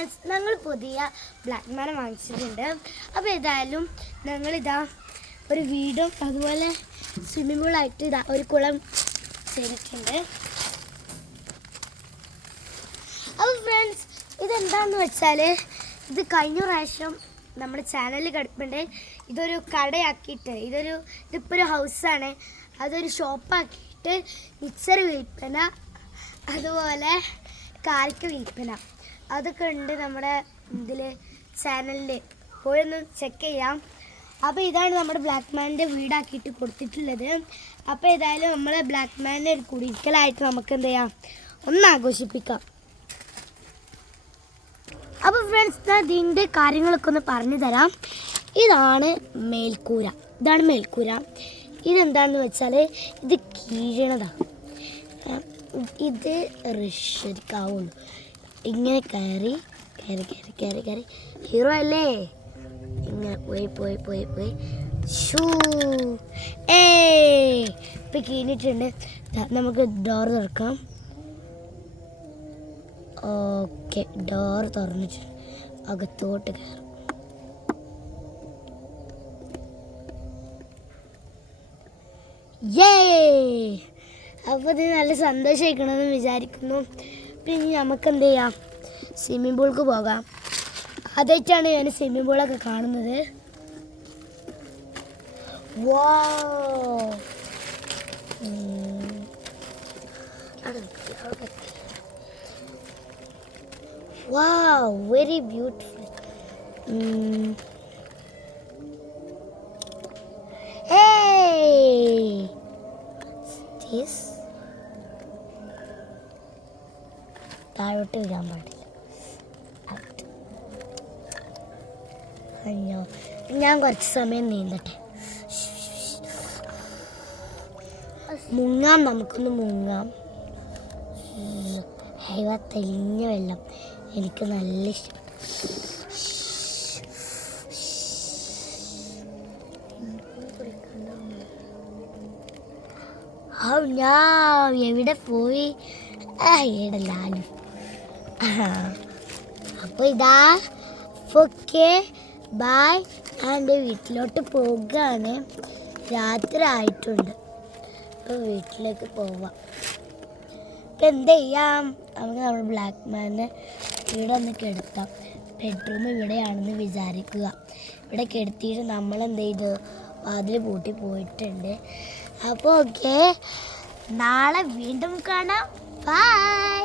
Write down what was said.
Friends, ഞങ്ങൾ പുതിയ black മാനെ വാങ്ങിച്ചിട്ടുണ്ട്. അപ്പോൾ ഏതായാലും ഞങ്ങളിതാ ഒരു വീടും അതുപോലെ സ്വിമ്മിംഗ് പൂളായിട്ട് ഇതാ ഒരു കുളം ചെയ്തിട്ടുണ്ട്. അപ്പോൾ ഫ്രണ്ട്സ്, ഇതെന്താണെന്ന് വെച്ചാൽ ഇത് കഴിഞ്ഞ പ്രാവശ്യം നമ്മുടെ ചാനലിൽ കിടപ്പുണ്ട്. ഇതൊരു കടയാക്കിയിട്ട് ഇതിപ്പോൾ ഒരു ഹൗസാണ്, അതൊരു ഷോപ്പാക്കിയിട്ട് മിക്സർ വിൽപ്പന അതുപോലെ കായ്ക്ക് വിൽപ്പന അതൊക്കെ ഉണ്ട് നമ്മുടെ ഇതിൽ ചാനലിൽ, പോയി ഒന്ന് ചെക്ക് ചെയ്യാം. അപ്പോൾ ഇതാണ് നമ്മുടെ ബ്ലാക്ക് മാനിൻ്റെ വീടാക്കിയിട്ട് കൊടുത്തിട്ടുള്ളത്. അപ്പോൾ ഏതായാലും നമ്മൾ ബ്ലാക്ക് മാനിൻ്റെ ഒരു കുടിക്കലായിട്ട് നമുക്ക് എന്ത് ചെയ്യാം, ഒന്ന് ആഘോഷിപ്പിക്കാം. അപ്പോൾ ഫ്രണ്ട്സ്, ഞാൻ ഇതിൻ്റെ കാര്യങ്ങളൊക്കെ ഒന്ന് പറഞ്ഞു തരാം. ഇതാണ് മേൽക്കൂര. ഇതെന്താണെന്ന് വെച്ചാൽ ഇത് കീഴണതാണ്. ഇത് ശരിക്കാവുള്ളൂ. ഇങ്ങനെ കയറി ഹീറോ അല്ലേ, ഇങ്ങനെ പോയി ഷൂ ഇപ്പം കീഴിട്ടുണ്ട്. നമുക്ക് ഡോർ തുറക്കാം. ഓക്കെ, ഡോർ തുറന്നിട്ട് അകത്തോട്ട് കയറും. അപ്പോൾ ഇത് നല്ല സന്തോഷമായിക്കണമെന്ന് വിചാരിക്കുന്നു. പിന്നെ നമുക്ക് എന്ത് ചെയ്യാം, സ്വിമ്മിംഗ് പൂൾക്ക് പോകാം. ആദ്യമായിട്ടാണ് ഞാൻ സ്വിമ്മിംഗ് പൂളൊക്കെ കാണുന്നത്. Wow, very beautiful. Hey, this താഴോട്ട് വീഴാൻ പാടില്ല. അയ്യോ, ഞാൻ കുറച്ച് സമയം നീന്തട്ടെ. നമുക്കൊന്ന് മുങ്ങാം. തെളിഞ്ഞ വെള്ളം എനിക്ക് നല്ല ഇഷ്ടം. ഞാൻ എവിടെ പോയി ഇടലാലും. അപ്പോൾ ഇതാ ഓക്കെ ബൈ. എൻ്റെ വീട്ടിലോട്ട് പോകുകയാണ്. രാത്രി ആയിട്ടുണ്ട്. അപ്പോൾ വീട്ടിലേക്ക് പോവാം. ഇപ്പം എന്ത് ചെയ്യാം, നമുക്ക് നമ്മൾ ബ്ലാക്ക് മാനെ ഇവിടെ ഒന്ന് കിടത്താം. ബെഡ്റൂം ഇവിടെയാണെന്ന് വിചാരിക്കുക. ഇവിടെ കിടത്തിയിട്ട് നമ്മളെന്ത് ചെയ്തു, വാതിൽ പൂട്ടി പോയിട്ടുണ്ട്. അപ്പോൾ ഓക്കെ, നാളെ വീണ്ടും കാണാം. ബൈ.